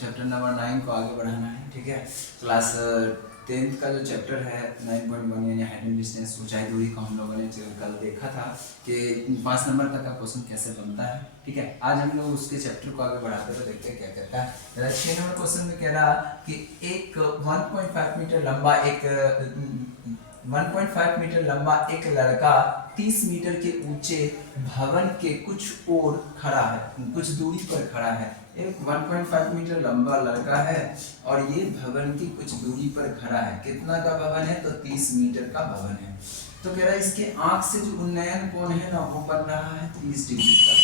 Chapter number 9 को आगे बढ़ाना है। ठीक है, क्लास 10th का जो चैप्टर है 9.1 यानी हाइट एंड डिस्टेंस ऊंचाई दूरी को हम लोगों ने कल देखा था कि 5 नंबर तक का क्वेश्चन कैसे बनता है। ठीक है, आज हम लोग उसके चैप्टर को आगे बढ़ाते हुए देखते हैं क्या कहता है। 6 नंबर क्वेश्चन में कह रहा कि एक 1.5 मीटर लंबा 1.5 मीटर लंबा एक लड़का 30 मीटर के ऊंचे भवन के कुछ और खड़ा है, कुछ दूरी पर खड़ा है। एक 1.5 मीटर लंबा लड़का है और ये भवन की कुछ दूरी पर खड़ा है। कितना का भवन है? तो 30 मीटर का भवन है। तो कह रहा है इसके आंख से जो उन्नयन कोण है ना वो बन रहा है 30 डिग्री का।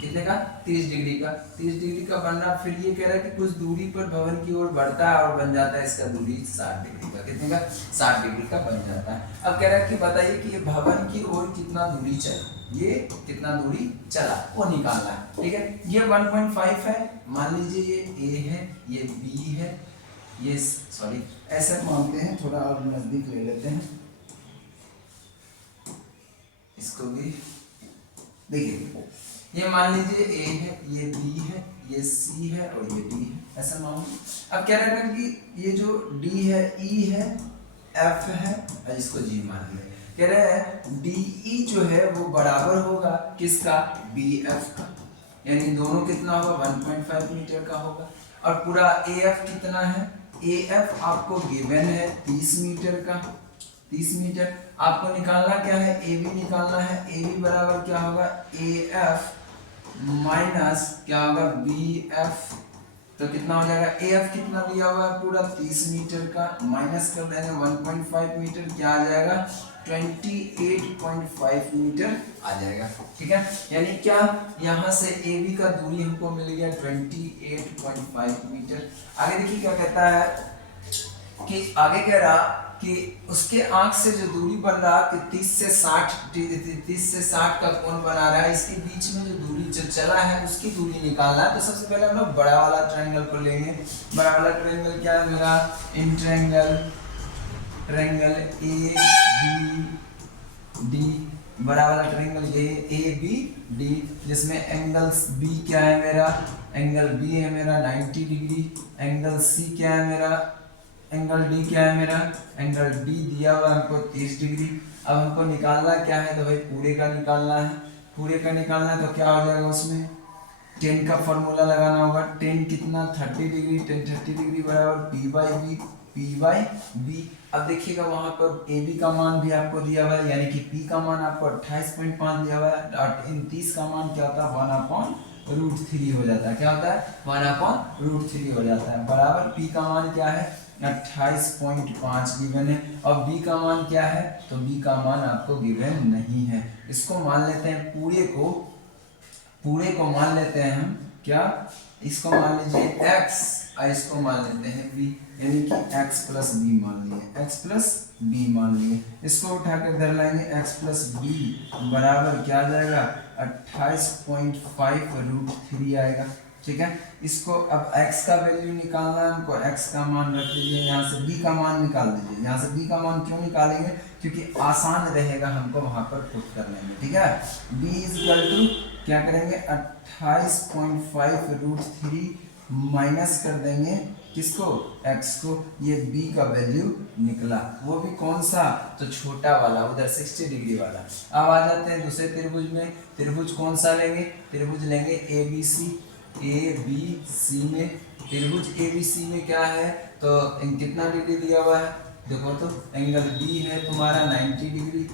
कितने का? 30 डिग्री का। 30 डिग्री का बन रहा। फिर ये कह रहा है कि कुछ दूरी पर भवन की ओर बढ़ता है और बन जाता है इसका दूरी 60 डिग्री का। कितने का? 60 डिग्री का बन जाता है। अब कह रहा है कि बताइए कि ये भवन की ओर कितना दूरी चला, ये कितना दूरी चला वो निकालना है। ठीक है, ये 1.5 है, मान लीजिए ये A है, ये B है, ये सॉरी ऐसे मानते हैं, थोड़ा और नजदीक ले लेते हैं इसको भी। देखिए ये मान लीजिए A है, ये B है, ये C है और ये D है, ऐसा मान लो। अब कह रहे हैं कि ये जो D है, E है, F है और इसको G मान लिया। कह रहे हैं DE जो है वो बराबर होगा किसका? BF का, यानी दोनों कितना होगा? 1.5 मीटर का होगा। और पूरा AF कितना है? AF आपको गिवन है 30 मीटर का। 30 मीटर आपको निकालना क्या है? AB निकालना है। AB बराबर क्या होगा? AF माइनस क्या होगा? BF। तो कितना हो जाएगा? AF कितना दिया हुआ है? पूरा 30 मीटर का, माइनस कर देंगे 1.5 मीटर, क्या आ जाएगा? 28.5 मीटर आ जाएगा। ठीक है, यानी क्या यहाँ से AB का दूरी हमको मिल गया 28.5 मीटर। आगे देखिए क्या कहता है कि आगे कह रहा कि उसके आंख से जो दूरी बन रहा कि 30 से 60 का कोण बना रहा है, इसके बीच में जो दूरी जो चला है उसकी दूरी निकालना है। तो सबसे पहले हम लोग बड़ा वाला ट्रायंगल को लेंगे। बड़ा वाला ट्रायंगल क्या है मेरा? इन ट्रायंगल ABD, बड़ा वाला ट्रायंगल ये ABD, जिसमें एंगल्स B क्या है मेरा? एंगल B है मेरा 90 डिग्री। एंगल C क्या है मेरा? एंगल D क्या है मेरा? एंगल D दिया हुआ हमको 30 डिग्री। अब हमको निकालना क्या है? तो भाई पूरे का निकालना है। पूरे का निकालना है तो क्या हो जाएगा? उसमें 10 का फॉर्मूला लगाना होगा। 10 कितना? 30 डिग्री। 30 डिग्री बराबर P/B। अब देखिएगा वहां पर AB का मान भी आपको दिया हुआ है, यानी कि P का मान आपको 28.5 दिया हुआ है और इन 30 का मान क्या होता है? 1/√3 हो जाता है। क्या होता है? 1/√3 हो जाता है। बराबर P का मान क्या है? 28.5 गिवन है। और B का मान क्या है? तो B का मान आपको गिवन नहीं है। इसको मान लेते हैं पूरे को मान लेते हैं हम क्या? इसको मान लीजिए x और इसको मान लेते हैं b, यानी कि x प्लस बी मान लिए, x प्लस बी मान लिए। इसको उठा के इधर लाएंगे, x प्लस बी बराबर क्या आ जाएगा? 28.5√3 आएगा। ठीक है, इसको अब x का वैल्यू निकालना है हमको। x का मान रख दीजिए, यहाँ से b का मान निकाल दीजिए। यहाँ से b का मान क्यों निकालेंगे? क्योंकि आसान रहेगा हमको वहां पर पुट करने में। ठीक है, b इक्वल टू क्या करेंगे? 28.5√3 माइनस कर देंगे किसको? x को। ये b का वैल्यू निकला, वो भी कौन सा? तो छोटा वाला, उधर 60 डिग्री वाला। अब आ जाते हैं दूसरे त्रिभुज में। त्रिभुज कौन सा लेंगे? त्रिभुज लेंगे ABC में। त्रिभुज ABC में क्या है? तो कितना डिग्री दिया हुआ है? देखो तो एंगल B है तुम्हारा 90 डिग्री,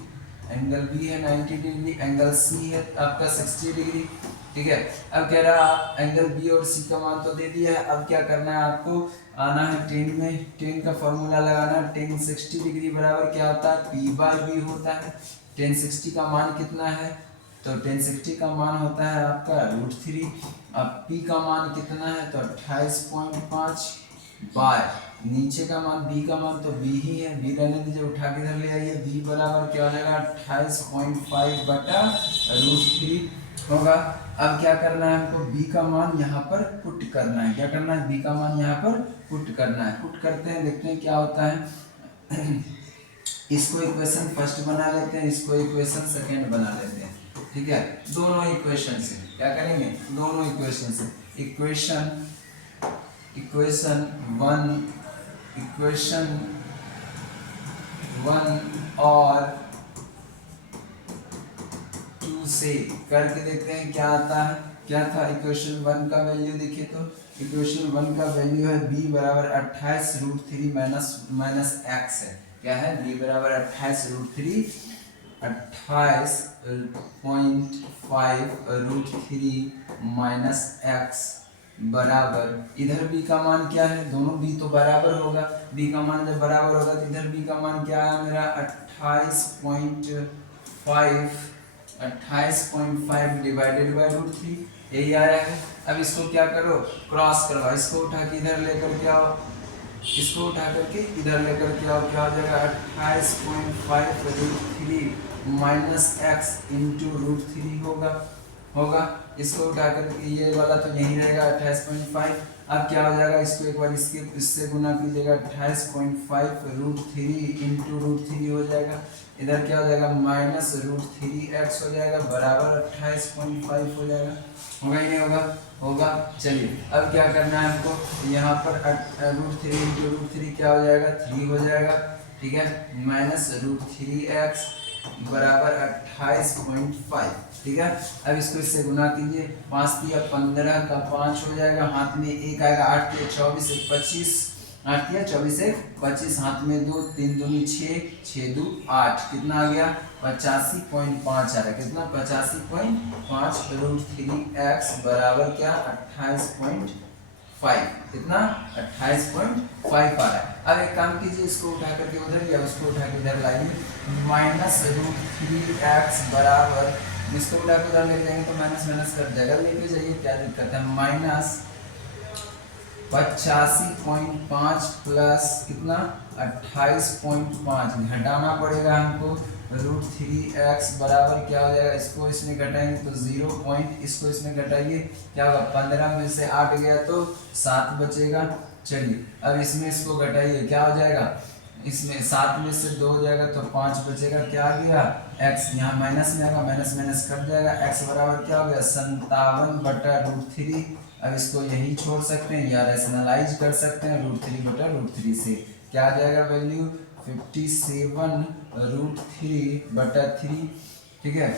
एंगल B है 90 डिग्री, एंगल C है आपका 60 डिग्री। ठीक है, अब कह रहा एंगल B और C का मान तो दे दिया है। अब क्या करना है आपको? आना है 10 में। 10 का फॉर्मूला लगाना है। 10 60 डिग्री बराबर क्या होता है? P/B होता है। 10 60 का मान कितना है? तो 10 60 का मान होता है आपका √3। अब P का मान कितना है? तो 28.5 बाय नीचे का मान B का मान तो B ही है, B रहने दीजिए, उठा के इधर ले आइए। B बराबर क्या हो जाएगा? 28.5/√3 होगा। अब क्या करना है हमको? B का मान यहाँ पर पुट करना है। क्या करना है? B का मान यहाँ पर पुट करना है। पुट करते हैं, देखते हैं क्या होता है। इसको इक्वेशन फर्स्ट बना लेते हैं, इसको इक्वेशन सेकेंड बना लेते हैं। ठीक है, दोनों इक्वेशन से क्या करेंगे? दोनों इक्वेशन से इक्वेशन इक्वेशन वन और टू से करके देखते हैं क्या आता है। क्या था इक्वेशन वन का वैल्यू? देखिए तो इक्वेशन वन का वैल्यू है b बराबर 28√3 माइनस एक्स है। क्या है? b बराबर 28√3 28.5√3 माइनस एक्स बराबर, इधर b का मान क्या है? दोनों b तो बराबर होगा, b का मान जब बराबर होगा तो इधर b का मान क्या है मेरा? 28.5 डिवाइडेड बाय √3, यही आया है। अब इसको क्या करो? क्रॉस करवाओ, इसको उठा के इधर लेकर के आओ, इसको उठा करके इधर लेकर के आओ, क्या हो जाएगा? 28.5√3 माइनस एक्स इंटू √3 होगा। इसको उठा करके ये वाला तो यहीं रहेगा 28.5। अब क्या हो जाएगा? इसको एक बार इससे गुना कीजिएगा, 28.5√3 इंटू √3 हो जाएगा। इधर क्या हो जाएगा? माइनस √3x हो जाएगा बराबर 28.5 हो जाएगा। होगा ही नहीं होगा? होगा। चलिए अब क्या करना है हमको? यहाँ पर √3 इंटू √3 क्या हो जाएगा? 3 हो जाएगा। ठीक है, माइनस √3x बराबर 28.5। ठीक है, अब इसको इससे गुना कीजिए, 5 दिया 15 का 5 हो जाएगा, हाथ में 1 आएगा, 8 दिया 24 1 25, 8 दिया 24 1 25, हाथ में 2, 3 दूनी 6, 6 2 8, कितना आ गया? 85.5 आ रहा है। कितना? 85.5 √3x बराबर क्या? 28.5। कितना? 28.5 आ रहा है। अब एक काम कीजिए, इसको उठा करके उधर या उसको उठा के इधर लाइए, माइनस √3x बराबर, इसको उठा के उधर ले जाएंगे तो माइनस माइनस कट जाएगा, लेके जाइए क्या दिक्कत है? माइनस 85.5 प्लस कितना? 28.5, घटाना पड़ेगा हमको। √3x बराबर क्या हो जाएगा? इसको इसमें घटाएंगे तो 0 पॉइंट, इसको इसमें घटाइए, क्या होगा? 15 में से 8 गया तो 7 बचेगा। चलिए अब इसमें इसको घटाइए, क्या हो जाएगा? इसमें 7 में से 2 हो जाएगा तो 5 बचेगा। क्या आ गया? x, यहाँ माइनस में आएगा, माइनस माइनस कट जाएगा, x बराबर क्या हो गया? 57/√3। अब इसको यही छोड़ सकते हैं या रैशनलाइज कर सकते हैं, √3/√3 से क्या आ जाएगा वैल्यू? 57√3/3। ठीक है,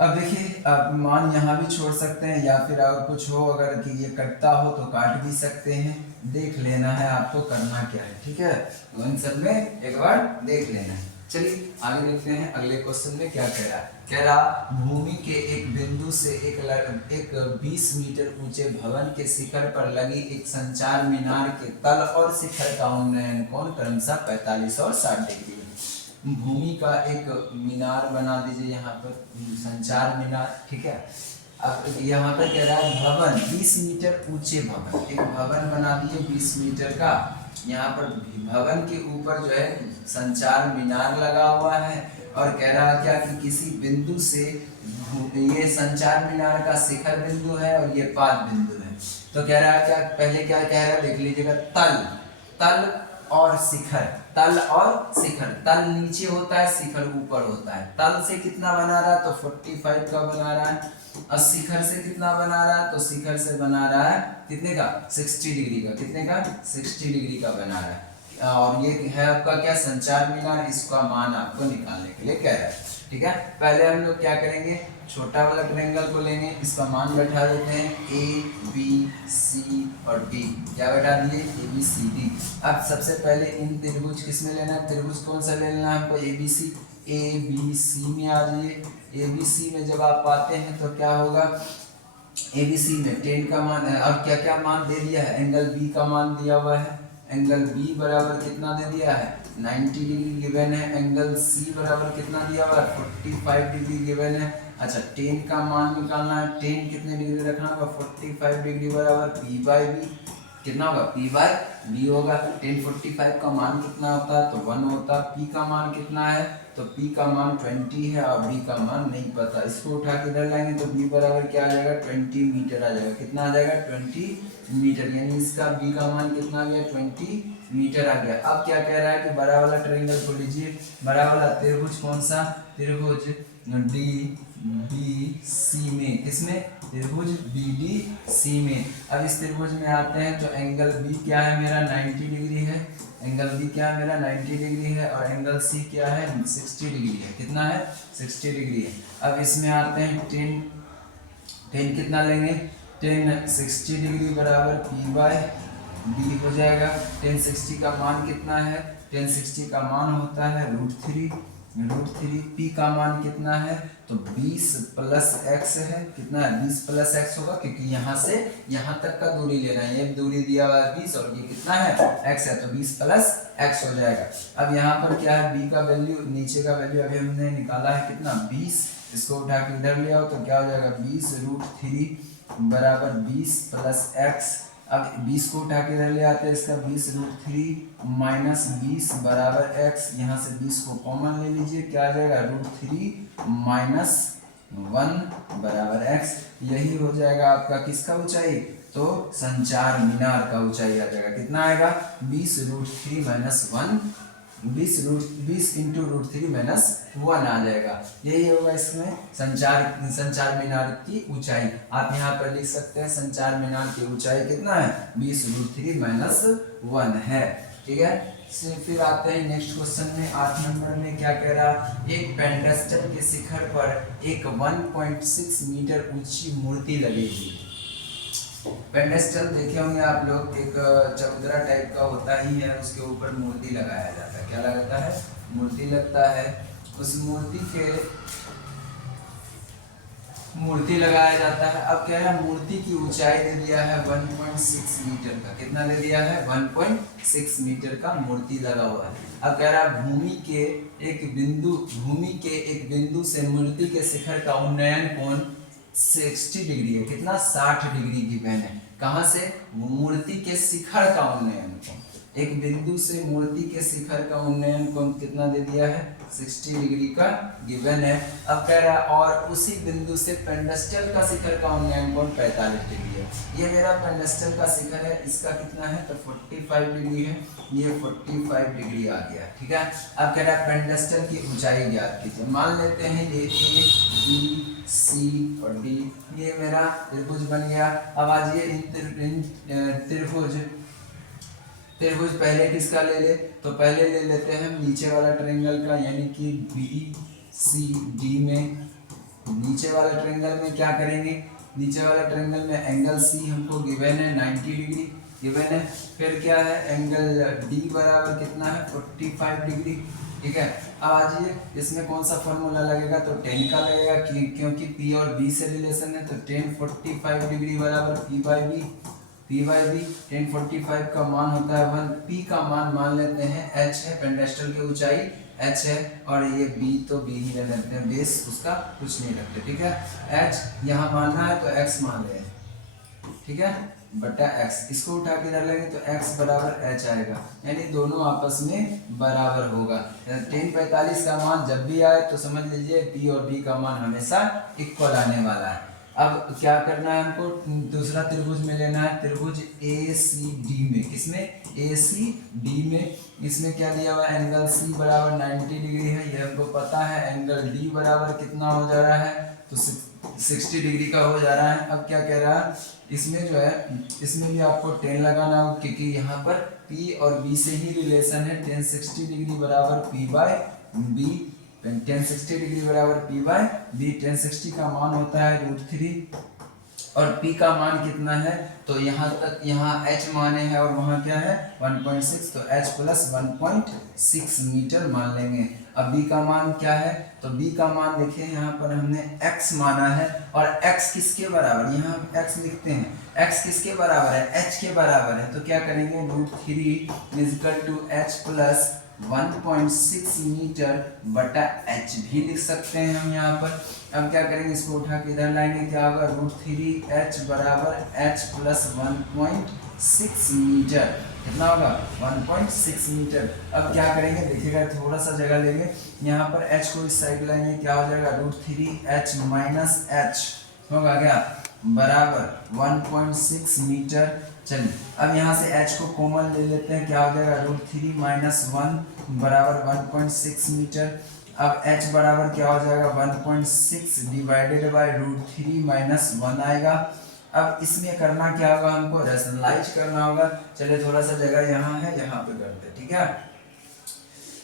अब देखिए, आप मान यहाँ भी छोड़ सकते हैं या फिर अगर कुछ हो, अगर कि ये कटता हो तो काट भी सकते हैं। देख लेना है आपको करना क्या है। ठीक है, तो इन सब में एक बार देख लेना है। चलिए आगे देखते हैं, अगले क्वेश्चन में क्या कह रहा है। कह रहा भूमि के एक बिंदु से एक 20 मीटर ऊंचे भवन के शिखर पर लगी एक संचार मीनार के तल और शिखर का उन्नयन कोण क्रमशः 45 और 60 डिग्री। भूमि का एक मीनार बना दीजिए, यहाँ पर संचार मीनार। ठीक है, अब यहाँ पर कह रहा है भवन 20 मीटर ऊंचे भवन, एक भवन बना दीजिए 20 मीटर का। यहाँ पर भवन के ऊपर जो है संचार मीनार लगा हुआ है और कह रहा है क्या कि किसी बिंदु से, ये संचार मीनार का शिखर बिंदु है और ये पाद बिंदु है। तो कह रहा है क्या, पहले क्या कह रहा है देख लीजिएगा, तल और शिखर, तल और शिखर। तल नीचे होता है, शिखर ऊपर होता है। तल से कितना बना रहा है? तो 45 का बना रहा है। और शिखर से कितना बना रहा है? तो शिखर से बना रहा है कितने का? 60 डिग्री का। कितने का? 60 डिग्री का बना रहा है। और ये है आपका क्या? संचार मीनार। इसका मान आपको निकालने के लिए कह रहा है। ठीक है, पहले हम लोग क्या करेंगे, छोटा वाला ट्रायंगल को लेंगे, इसका मान बैठा देते हैं ABC और D। क्या बैठा दिए? ABCD। अब सबसे पहले इन त्रिभुज किसमें लेना है? त्रिभुज कौन सा लेना है हमको? ABC में आ जाइए। ABC में जब आप आते हैं तो क्या होगा? ABC में 10 का मान है और क्या क्या मान दे दिया है? एंगल B का मान दिया हुआ है। एंगल B बराबर कितना दे दिया है? 90 डिग्री गिवन है। एंगल C बराबर कितना दिया हुआ है? 45 डिग्री गिवन है। अच्छा, 10 का मान निकालना है। 10 कितने डिग्री रखना होगा? 45 डिग्री बराबर P/B। कितना होगा? P/B होगा। 10 45 का मान कितना होता है? तो 1 होता है। P का मान कितना है? तो P का मान 20 है और B का मान नहीं पता। इसको उठा के इधर लाएंगे तो B बराबर क्या आ जाएगा? 20 मीटर आ जाएगा। कितना आ जाएगा? 20 मीटर। यानी इसका B का मान कितना आ गया? 20 मीटर आ गया। अब क्या कह रहा है कि बड़ा वाला ट्रायंगल को लीजिए। बड़ा वाला त्रिभुज कौन सा? त्रिभुज बी सी में, किसमें, त्रिभुज बी डी सी में। अब इस त्रिभुज में आते हैं तो एंगल बी क्या है मेरा 90 डिग्री है, एंगल बी क्या है मेरा 90 डिग्री है, और एंगल सी क्या है 60 डिग्री है। कितना है 60 डिग्री है। अब इसमें आते हैं 10 कितना लेंगे, 10 60 डिग्री बराबर पी बाय बी हो जाएगा। 10 60 का मान कितना है, 10 60 का मान होता है √3। पी का मान कितना है, तो 20 प्लस एक्स है। कितना है 20 प्लस एक्स होगा, क्योंकि यहाँ से यहाँ तक का दूरी लेना है। ये दूरी दिया हुआ है 20 और ये कितना है एक्स है, तो 20 प्लस एक्स हो जाएगा। अब यहाँ पर क्या है, बी का वैल्यू, नीचे का वैल्यू अभी हमने निकाला है कितना 20, इसको उठा के इधर ले आओ तो क्या हो जाएगा 20 √3 बराबर 20 प्लस एक्स। अब 20 को उठा के इधर ले आते हैं, इसका 20 √3 माइनस 20 बराबर एक्स। यहाँ से 20 को कॉमन ले लीजिए, क्या आ जाएगा √3 माइनस 1 बराबर एक्स। यही हो जाएगा आपका किसका ऊंचाई, तो संचार मीनार का ऊंचाई आ जाएगा। कितना आएगा 20 √3 माइनस 1, 20 इंटू √3 माइनस 1 आ जाएगा। यही होगा इसमें संचार मीनार की ऊंचाई। आप यहाँ पर लिख सकते हैं संचार मीनार की ऊंचाई कितना है 20 √3 माइनस 1 है। ठीक है, फिर आते हैं नेक्स्ट क्वेश्चन में। 8 नंबर में क्या कह रहा, एक पेंडेस्टल के शिखर पर एक 1.6 मीटर ऊंची मूर्ति लगेगी। पेंडेस्टल देखे होंगे आप लोग, एक चबूतरा टाइप का होता ही है, उसके ऊपर मूर्ति लगाया जाता है। क्या लगता है, मूर्ति लगता है। उस मूर्ति लगाया जाता है। अब क्या है, मूर्ति की ऊंचाई दे दिया है 1.6 मीटर का। कितना दे दिया है 1.6 मीटर का मूर्ति लगा हुआ है। अब कह रहा है भूमि के एक बिंदु से मूर्ति के शिखर का उन्नयन कोण 60 डिग्री है। कितना 60 डिग्री गिवन है। कहाँ से, मूर्ति के शिखर का उन्नयन कोण, एक बिंदु से मूर्ति के शिखर का उन्नयन कोण कितना दे दिया है 60 डिग्री का गिवन है। अब कह रहा है और उसी बिंदु से पेंडेस्टल का शिखर का उन्नयन कोण 45 डिग्री है। ये मेरा पेंडेस्टल का शिखर है, इसका कितना है तो 45 डिग्री है, ये 45 डिग्री आ गया। ठीक है, अब कह रहा है पेंडेस्टल की ऊंचाई ज्ञात कीजिए। मान लेते हैं ये ए बी सी और डी, ये मेरा त्रिभुज बन गया। अब आज ये त्रिभुज पहले किसका ले ले, तो पहले ले लेते हैं हम नीचे वाला ट्रायंगल का, यानी कि बी सी डी में। नीचे वाला ट्रायंगल में क्या करेंगे, नीचे वाला ट्रायंगल में एंगल सी हमको गिवन है 90 डिग्री गिवन है। फिर क्या है, एंगल डी बराबर कितना है 45 डिग्री। ठीक है, अब आज ये इसमें कौन सा फॉर्मूला लगेगा, तो 10 का लगेगा, क्योंकि पी और बी से रिलेशन है। तो 10 45 डिग्री बराबर पी बाई बी। 10 45 का मान होता है 1। पी का मान लेते हैं h है, पेंडेस्टल की ऊंचाई h है, और ये b तो b ही ले लेते हैं, बेस उसका कुछ नहीं रखते। ठीक है, h यहाँ मानना है तो x मान ले, ठीक है, बटा x। इसको उठा के डाल लेंगे तो x बराबर h आएगा, यानी दोनों आपस में बराबर होगा। 10 45 का मान जब भी आए तो समझ लीजिए p और b का मान हमेशा इक्वल आने वाला है। अब क्या करना है हमको, दूसरा त्रिभुज में लेना है, त्रिभुज ए सी डी में। किसमें, ए सी डी में। इसमें क्या दिया हुआ है, एंगल सी बराबर 90 डिग्री है, ये हमको पता है। एंगल डी बराबर कितना हो जा रहा है, तो 60 डिग्री का हो जा रहा है। अब क्या कह रहा है, इसमें जो है, इसमें भी आपको 10 लगाना हो, क्योंकि यहाँ पर P और B से ही रिलेशन है। 10 60 डिग्री बराबर P बाय B, 10 60 डिग्री बराबर P बाय B। 10 60 का मान होता है √3 और P का मान कितना है, तो यहाँ तक, यहाँ h माने हैं और वहाँ क्या है 1.6, तो h प्लस 1.6 मीटर मान लेंगे। अब B का मान क्या है, तो B का मान देखिए, यहाँ पर हमने x माना है, और x किसके बराबर, यहाँ x लिखते हैं, x किसके बराबर है, h के बराबर है। तो क्या करेंगे, √3 is equal to h plus 1.6 meter बटा h भी लिख सकते हैं हम यहाँ पर। अब क्या करेंगे, इसको उठा के इधर लाएंगे, क्या होगा √3h बराबर h प्लस 1.6 मीटर। कितना होगा 1.6 मीटर। अब क्या करेंगे, देखिएगा थोड़ा सा जगह लेंगे, यहाँ पर h को इस साइड लाएंगे, क्या हो जाएगा √3h माइनस h होगा क्या, बराबर 1.6 मीटर। चलिए अब यहाँ से h को कॉमन ले लेते हैं, क्या हो जाएगा √3 माइनस 1 बराबर 1.6 मीटर। अब h बराबर क्या हो जाएगा 1.6 डिवाइडेड बाय √3 माइनस 1 आएगा। अब इसमें करना क्या होगा, हमको रैशनलाइज करना होगा। चलिए थोड़ा सा जगह यहाँ है, यहाँ पे करते, ठीक है,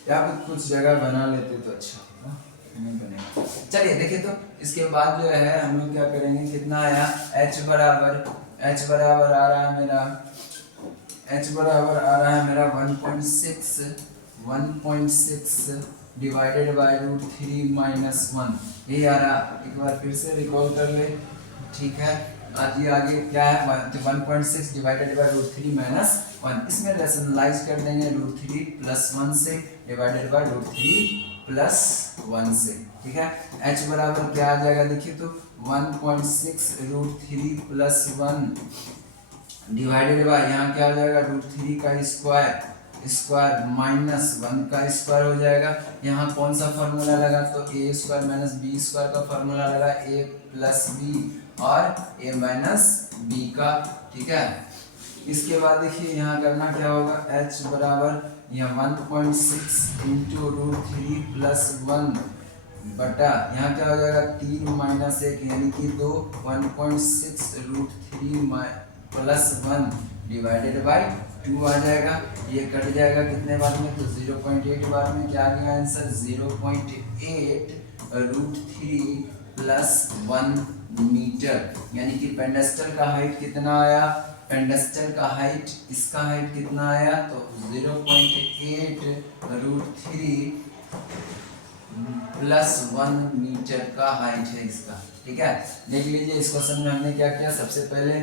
या फिर कुछ जगह बना लेते तो अच्छा होगा, नहीं बनेगा। चलिए देखिए, तो इसके बाद जो है हम लोग क्या करेंगे, कितना आया h बराबर आ रहा है मेरा, h बराबर आ रहा है मेरा 1.6 डिवाइडेड बाय √3 माइनस 1, ये आ रहा। एक बार फिर से रिकॉल कर ले, ठीक है। आगे क्या है 1.6 डिवाइडेड बाय √3 माइनस 1, इसमें रैशनलाइज कर देंगे √3 प्लस 1 से डिवाइडेड बाय √3 प्लस 1 से, ठीक है। h बराबर क्या आ जाएगा, देखिए तो 1.6 √3 प्लस 1 डिवाइडेड बाय यहाँ क्या हो जाएगा √3 का स्क्वायर माइनस 1 का स्क्वायर हो जाएगा। यहाँ कौन सा फॉर्मूला लगा, तो a square minus B square का फॉर्मूला लगा, a प्लस बी और a माइनस बी का, ठीक है। इसके बाद देखिए यहाँ करना क्या होगा, h बराबर यहाँ 1.6 इंटू √3 प्लस 1 बटा यहाँ क्या हो जाएगा 3 माइनस 1 यानी कि 2, 1.6 √3 प्लस 1 डिवाइडेड बाय 2 आ जाएगा। ये कट जाएगा कितने बार में, तो 0.8 बार में। क्या आ गया आंसर 0.8 √3 प्लस 1 मीटर, यानी कि पेंडेस्टल का हाइट कितना आया, पेंडेस्टल का हाइट, इसका हाइट कितना आया, तो 0.8 √3 प्लस 1 मीटर का हाइट है इसका, ठीक है। देख लीजिए इस क्वेश्चन में हमने क्या किया, सबसे पहले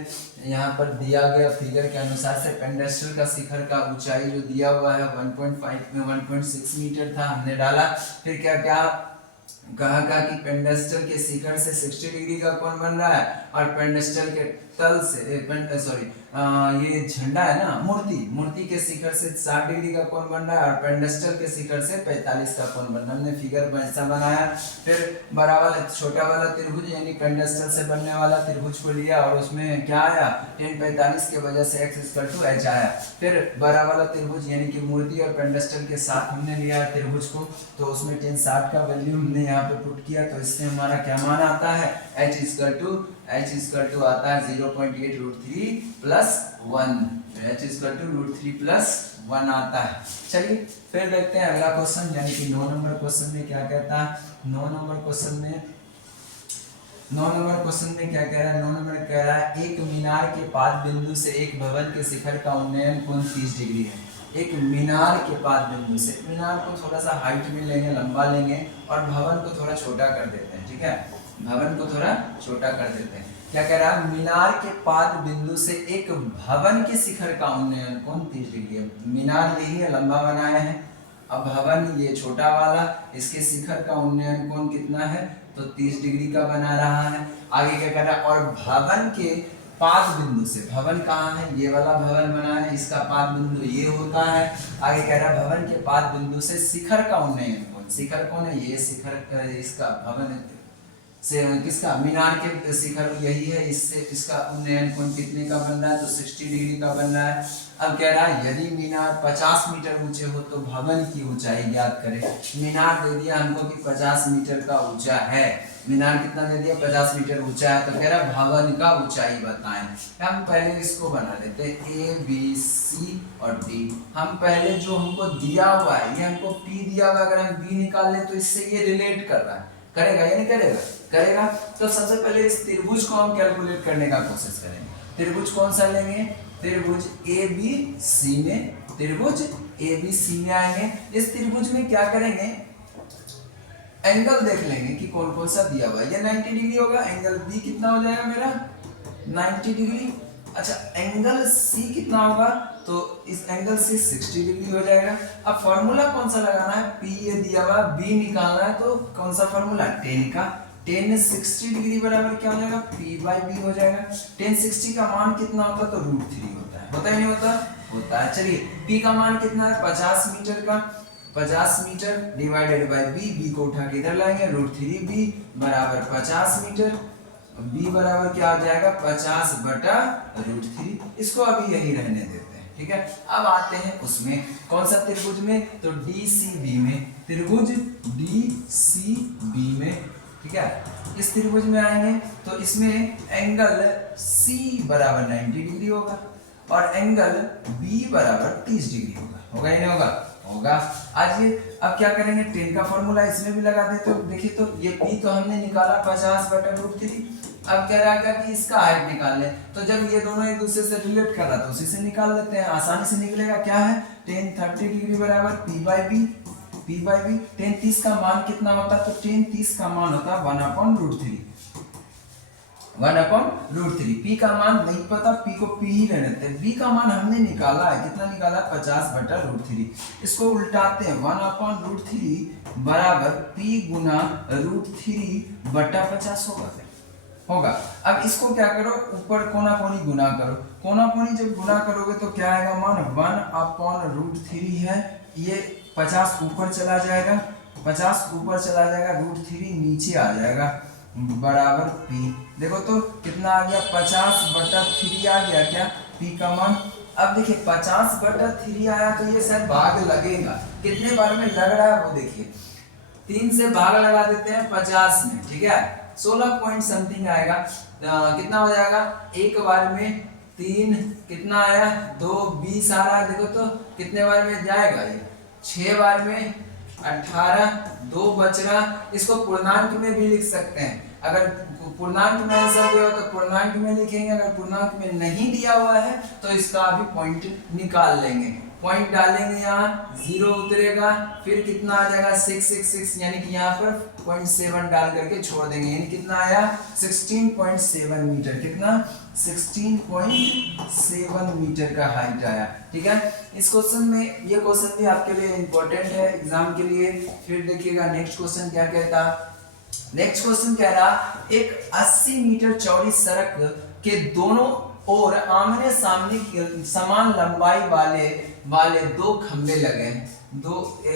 यहाँ पर दिया गया फिगर के अनुसार से पेंडेस्टल का शिखर का ऊंचाई जो दिया हुआ है 1.5 में 1.6 मीटर था, हमने डाला। फिर क्या क्या कहा कि पेंडेस्टल के शिखर से 60 डिग्री का कोण बन रहा है और पेंडेस्टल के तल से सॉरी ये झंडा है ना, मूर्ति के शिखर से 60 डिग्री का कोण बन रहा है और पेंडेस्टल के शिखर से 45 का कोण बन रहा है। हमने फिगर ऐसा बनाया। फिर बड़ा वाला छोटा वाला त्रिभुज यानी पेंडेस्टल से बनने वाला त्रिभुज को लिया और उसमें क्या आया tan 45 के वजह से x = h आया। फिर बड़ा वाला त्रिभुज यानी कि मूर्ति और पेंडेस्टल के साथ हमने लिया त्रिभुज को, तो उसमें tan 60 का वैल्यू हमने यहाँ पे पुट किया, तो इससे हमारा क्या मान आता है, h आता है 0.8 √3 प्लस 1, h √3 प्लस 1 आता है। चलिए फिर देखते हैं अगला क्वेश्चन, यानी कि 9 नंबर क्वेश्चन में क्या कहता है। 9 नंबर क्वेश्चन में क्या कह रहा है, 9 नंबर कह रहा है एक मीनार के पाद बिंदु से एक भवन के शिखर का उन्नयन कोण 30 डिग्री है। एक मीनार के पाद बिंदु से, मीनार को थोड़ा सा हाइट में लेंगे, लंबा लेंगे और भवन को थोड़ा छोटा कर देते हैं, ठीक है, भवन को थोड़ा छोटा कर देते हैं। क्या कह रहा है, मीनार के पाद बिंदु से एक भवन के शिखर का उन्नयन कोण 30 डिग्री है। मीनार यही है, लंबा बनाया है, अब भवन ये छोटा वाला, इसके शिखर का उन्नयन कोण कितना है, तो 30 डिग्री का बना रहा है। आगे क्या कह रहा है, और भवन के पाद बिंदु से, भवन कहाँ है, ये वाला भवन बना है, इसका पाद बिंदु ये होता है। आगे कह रहा है भवन के पाद बिंदु से शिखर का उन्नयन कोण, शिखर कौन है, ये शिखर इसका भवन से किसका, मीनार के शिखर यही है, इससे इसका उन्नयन कोण कितने का बन रहा है, तो 60 डिग्री का बन रहा है। अब कह रहा है यदि मीनार 50 मीटर ऊंचे हो तो भवन की ऊंचाई ज्ञात करें। मीनार दे दिया हमको कि 50 मीटर का ऊंचा है, मीनार कितना दे दिया 50 मीटर ऊंचा है, तो कह रहा है भवन का ऊंचाई बताएं। हम पहले इसको बना लेते हैं ए बी सी और डी। हम पहले जो हमको दिया हुआ है, ये हमको पी दिया हुआ, अगर हम बी निकाल ले तो इससे ये रिलेट कर रहा है, करेगा या नहीं करेगा, करेगा। तो सबसे पहले इस त्रिभुज को हम कैलकुलेट करने का कोशिश करेंगे। त्रिभुज कौन सा लेंगे, त्रिभुज ए बी सी में, त्रिभुज ए बी सी में आएंगे। इस त्रिभुज में क्या करेंगे, एंगल देख लेंगे कि कौन कौन सा दिया हुआ है। ये 90 डिग्री होगा, एंगल बी कितना हो जाएगा मेरा 90 डिग्री। अच्छा एंगल सी कितना होगा, तो इस एंगल से 60 डिग्री हो जाएगा। अब फॉर्मूला कौन सा लगाना है, पी ये दिया हुआ, बी निकालना है, तो कौन सा फॉर्मूला, tan का। tan 60 डिग्री बराबर क्या हो जाएगा, p/b हो जाएगा। tan 60 का मान कितना होता है, तो √3 होता है, होता ही नहीं होता, होता है। चलिए p का मान कितना है, 50 मीटर का, 50 मीटर डिवाइडेड बाय b को उठा के इधर लाएंगे, √3b बराबर 50 मीटर, b बराबर क्या आ जाएगा 50 बटा √3। इसको अभी यही रहने देते हैं, ठीक है। अब आते हैं उसमें कौन सा त्रिभुज में, तो DCB में, त्रिभुज DCB में, ठीक है। इस त्रिभुज में आएंगे तो इसमें एंगल C बराबर 90 डिग्री होगा और एंगल B बराबर 30 डिग्री होगा या नहीं होगा? होगा। आज ये अब क्या करेंगे, tan का फॉर्मूला इसमें भी लगा देते हो। देखिए तो ये P तो हमने निकाला 50/√3। अब कह रहा है कि इसका हाइट निकाल ले, तो जब ये दोनों एक दूसरे से रिलेट कर रहा है तो उसी से निकाल लेते हैं, आसानी से निकलेगा। क्या है, tan 30 डिग्री बराबर P/B। tan 30 का मान कितना होता है, तो tan 30 का मान होता है 1/√3। 1/√3। P का मान नहीं पता, P को P ही लेने देते हैं। B का मान हमने निकाला है, कितना निकाला, 50/√3। इसको उल्टाते हैं, 1/√3 बराबर P गुना √3/50 होगा। अब इसको क्या करो, ऊपर कोना कोनी गुना करो। कोना कोनी जब गुना करोगे तो क्या आएगा मान, 1/√3 है, ये 50 ऊपर चला जाएगा, 50 ऊपर चला जाएगा, √3 नीचे आ जाएगा, बराबर P। देखो तो कितना आ गया, 50/3 आ गया क्या P का मान। अब देखिए 50/3 आया तो ये शायद भाग लगेगा, कितने बार में लग रहा है वो देखिए, 3 से भाग लगा देते हैं 50 में, ठीक है, 16 पॉइंट समथिंग आएगा। कितना हो जाएगा, एक बार में 3 कितना आया, 2 20 आ रहा है। देखो तो कितने बार में जाएगा ये, 6 बार में 18, 2 बच रहा। इसको पूर्णांक में भी लिख सकते हैं, अगर पूर्णांक में आंसर दिया हो तो पूर्णांक में लिखेंगे, अगर पूर्णांक में नहीं दिया हुआ है तो इसका अभी पॉइंट निकाल लेंगे। पॉइंट डालेंगे, यहाँ 0 उतरेगा, फिर कितना आ जाएगा 666, यानी कि यहाँ पर 0.7 डाल करके छोड़ देंगे, यानी कितना आया 16.7 मीटर, कितना 16.7 मीटर का हाइट आया, ठीक है। इस क्वेश्चन में, ये क्वेश्चन भी आपके लिए इंपॉर्टेंट है एग्जाम के लिए। फिर देखिएगा नेक्स्ट क्वेश्चन क्या कहता, नेक्स्ट क्वेश्चन कह रहा, एक 80 मीटर चौड़ी सड़क के दोनों और आमने सामने समान लंबाई वाले 2 खंबे लगे हैं।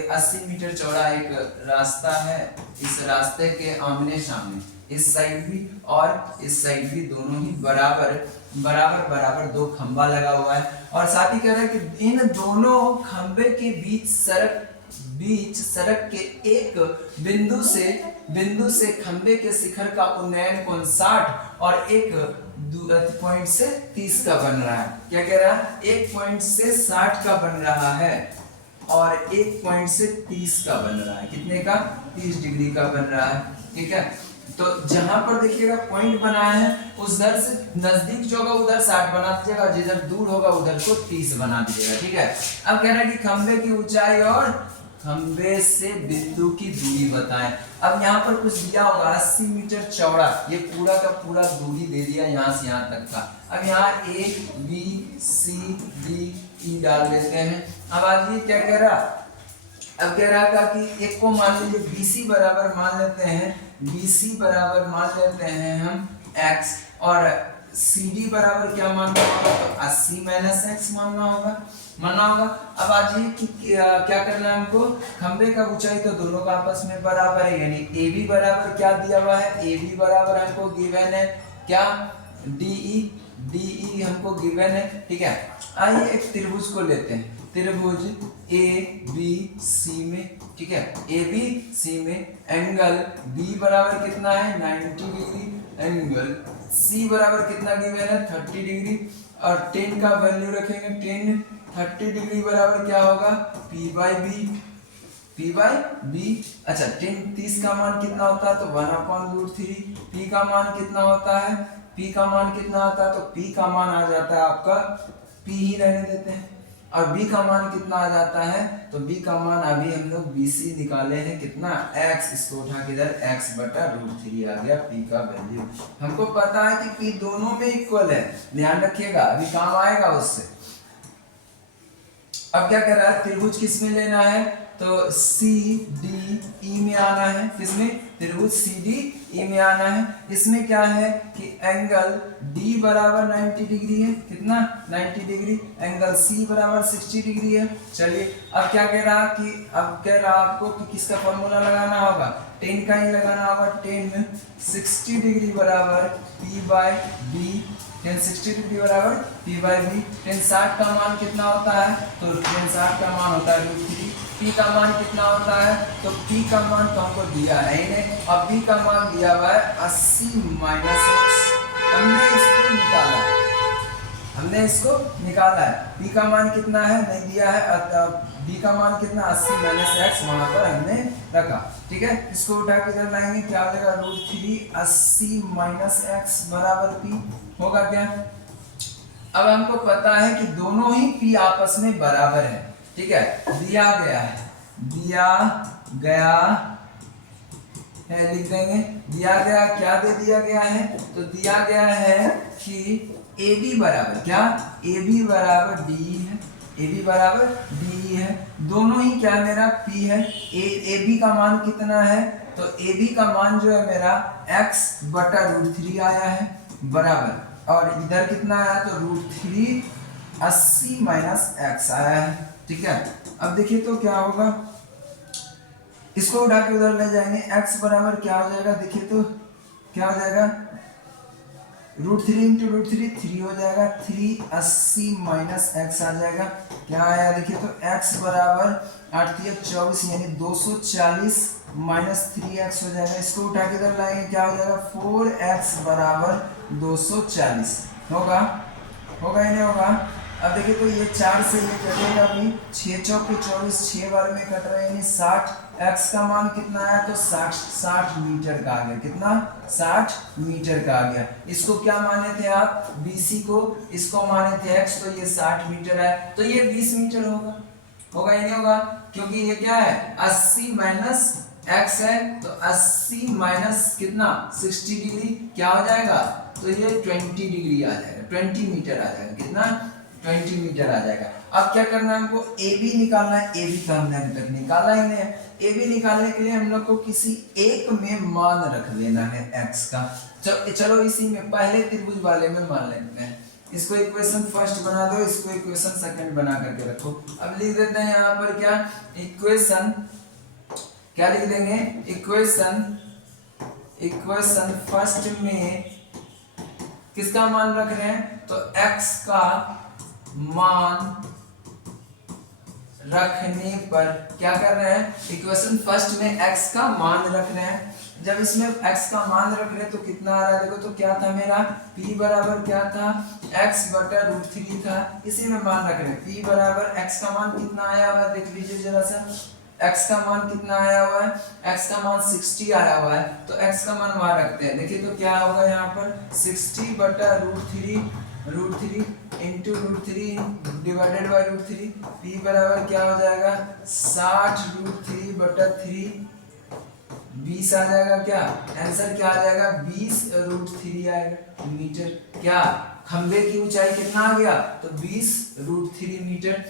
80 मीटर चौड़ा एक रास्ता है, इस रास्ते के आमने सामने, इस साइड भी और इस साइड भी, दोनों ही बराबर 2 खंबा लगा हुआ है। और साथ ही कह रहा है कि इन दोनों खंबे के बीच सड़क के एक बिंदु से खंबे के शिखर का उन्नयन कोण 60 और एक पॉइंट से 30 का बन रहा है। क्या कह रहा है, एक पॉइंट से 60 का बन रहा है और एक पॉइंट से 30 का बन रहा है, कितने का, 30 डिग्री का बन रहा है, ठीक है। तो जहां पर देखिएगा पॉइंट बनाया है उधर से नजदीक जो होगा उधर 60 बना दीजिएगा, जिधर दूर होगा उधर को 30 बना दीजिएगा, ठीक है। अब कह रहा है कि खंबे की ऊंचाई और खंबे से बिंदु की दूरी बताएं। अब यहाँ पर कुछ दिया होगा 80 मीटर चौड़ा, ये पूरा का पूरा दूरी दे दिया यहाँ से यहाँ तक का। अब यहाँ A B C D E डाल लेते हैं। अब आज ये क्या कह रहा, अब कह रहा था कि एक को मान लीजिए BC बराबर मान लेते हैं, BC बराबर मान लेते हैं हम x, और CD बराबर क्या मानना होगा, तो 80 - x मानना होगा। अब आज ये कि क्या करना है हमको, खंबे का ऊंचाई तो दोनों का आपस में बराबर है, यानी AB बराबर क्या दिया हुआ है, AB बराबर हमको गिवन है क्या, DE हमको गिवन है, ठीक है। आइए एक त्रिभुज को लेते हैं, त्रिभुज ABC में, ठीक है, ABC में एंगल B बराबर कितना है 90 डिग्री, एंगल C बराबर कितना गिवन है 30 डिग्री, और tan का वैल्यू रखेंगे, tan 30 डिग्री बराबर क्या होगा P/B। अच्छा, tan 30 का मान कितना होता है, तो 1/√3। P का मान कितना होता है, P का मान कितना आता है, तो P का मान आ जाता है आपका, P ही रहने देते हैं, और B का मान कितना आ जाता है, तो B का मान अभी हम लोग BC निकाले हैं कितना, x, इसको उठा के इधर x/√3 आ गया P का वैल्यू। हमको पता है कि P दोनों में इक्वल है, ध्यान रखिएगा, अभी काम आएगा उससे। अब क्या कर रहा है, त्रिभुज किस में लेना है, तो CDE में आना है, किसमें, त्रिभुज CDE में आना है। इसमें क्या है कि एंगल D बराबर 90 डिग्री है, कितना 90 डिग्री, एंगल C बराबर 60 डिग्री है। चलिए अब क्या कह रहा कि, अब कह रहा आपको कि किसका फॉर्मूला लगाना होगा, tan का ही लगाना होगा, tan 60 डिग्री बराबर P/B tan 60 डिग्री बराबर p बाई v। tan 60 का मान कितना होता है, तो tan 60 का मान होता है √3। p का मान कितना होता है, तो p का मान तो हमको दिया है इन्हें, अब b का मान दिया हुआ है 80 माइनस x। हमने इसको निकाला है। p का मान कितना है नहीं दिया है, b का मान कितना 80 माइनस x वहां पर हमने रखा। ठीक है, इसको उठा के इधर लाएंगे, क्या हो जाएगा √3 80 माइनस x बराबर p होगा क्या। अब हमको पता है कि दोनों ही p आपस में बराबर है। ठीक है, दिया गया है लिख देंगे। दिया गया क्या दे दिया गया है, तो दिया गया है कि AB बराबर क्या, AB बराबर D है, AB बराबर D है। दोनों ही क्या मेरा P है। AB का मान कितना है, तो AB का मान जो है मेरा x बटा √3 आया है बराबर, और इधर कितना आया, तो √3 80 माइनस x आया है। ठीक है, अब देखिए तो क्या होगा, इसको उठा के उधर ले जाएंगे, x बराबर क्या हो जाएगा, देखिए तो क्या हो जाएगा √3 इंटू √3 3 हो जाएगा, 380 माइनस x आ जाएगा। क्या आया देखिए तो x बराबर 8 × 24 यानी 240 माइनस 3x हो जाएगा। इसको उठा के इधर लाएंगे, क्या हो जाएगा 4x बराबर 240 होगा या नहीं होगा। अब देखिए तो ये 4 से ये कटेगा भी, 6 × 4 = 24, 6 बार में कट रहे हैं 60। x का मान कितना आया, तो 60 मीटर का आ गया, कितना 60 मीटर का आ गया। इसको क्या माने थे आप, BC को, इसको माने थे x, तो ये 60 मीटर है, तो ये 20 मीटर होगा या नहीं होगा, क्योंकि ये क्या है 80 माइनस x है, तो 80 माइनस कितना 60 डिग्री क्या हो जाएगा, तो ये 20 डिग्री आ जाएगा, 20 मीटर आ जाएगा, कितना 20 मीटर आ जाएगा। अब क्या करना है हमको, AB निकालना है। AB का हमने अभी तक निकाला ही नहीं है। AB निकालने के लिए हम लोग को किसी एक में मान रख लेना है x का। चलो इसी में पहले त्रिभुज वाले में मान लेते हैं। इसको इक्वेशन फर्स्ट बना दो, इसको इक्वेशन सेकंड बना करके रखो। अब लिख देते हैं यहाँ पर क्या, इक्वेशन क्या लिख देंगे, इक्वेशन फर्स्ट में किसका मान रख रहे हैं, तो x का मान रखने पर क्या कर रहे हैं, इक्वेशन फर्स्ट में x का मान रख रहे हैं। जब इसमें x का मान रख रहे हैं तो कितना आ रहा है, देखो तो क्या था मेरा p बराबर क्या था, x बटा √3 था, इसी में मान रख रहे हैं। p बराबर x का मान कितना आया हुआ है, देख लीजिए जरा सा, x का मान कितना आया हुआ है, x का मान 60 आया हुआ है, तो x का मान वहां रखते हैं। देखिए तो क्या होगा यहाँ पर 60 बटा √3 इंटू √3 डिवाइडेड बाय √3, p बराबर क्या हो जाएगा 60 √3 बटा 3 20 आ जाएगा। क्या आंसर क्या आ जाएगा, 20 √3 आएगा मीटर। क्या खंबे की ऊंचाई कितना आ गया, तो 20 √3 मीटर।